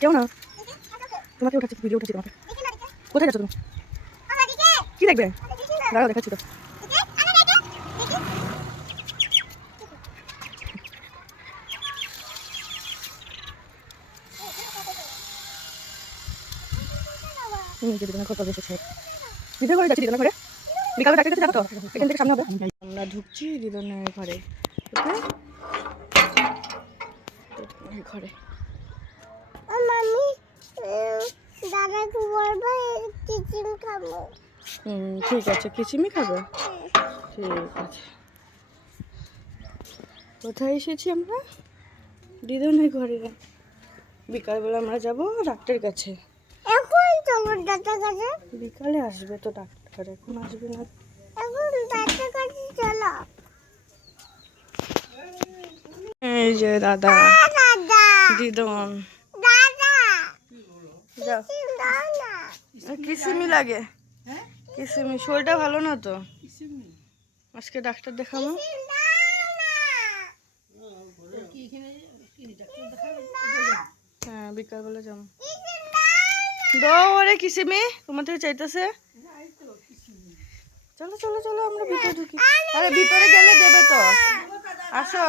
কেউ না তোমাকে উঠাচ্ছি, ভিডিও উঠাচ্ছি তোমাকে। কোথায় যাচ্ছ তুমি? কি দেখবে? দাঁড়াও দেখাচ্ছি তো। দিদির ঘর এসেছে, দিদির ঘরে যাচ্ছি, দিদির ঘরে বিকালে ডাক্তার কাছে যাবো তো, এখান থেকে সামনে হবে। আমরা ঢুকছি দিদনের ঘরে। ঘরে ঠিক আছে, কিচিমি খাবে, ঠিক আছে। কোথায় এসেছি আমরা? দিদনের ঘরে। বিকালবেলা আমরা যাবো ডাক্তারের কাছে। এখন চলো ডাক্তার কাছে। বিকালে আসবে তো ডাক্তার, এখন আসবে না। এখন ডাক্তার কাছে চলো। এই যে দাদা, দাদা দিদন। দাদা যাও, কিসিমি লাগে, কিসিমি। শরীরটা ভালো না তো, আজকে ডাক্তার দেখাবো। হ্যাঁ বিকালবেলা যাবো। দৌড়ে কিসিমি তোমার থেকে চাইতেছে। চলো চলো চলো আমরা ভিতরে ঢুকি। আরে ভিতরে গেলে দেবে তো, আসো।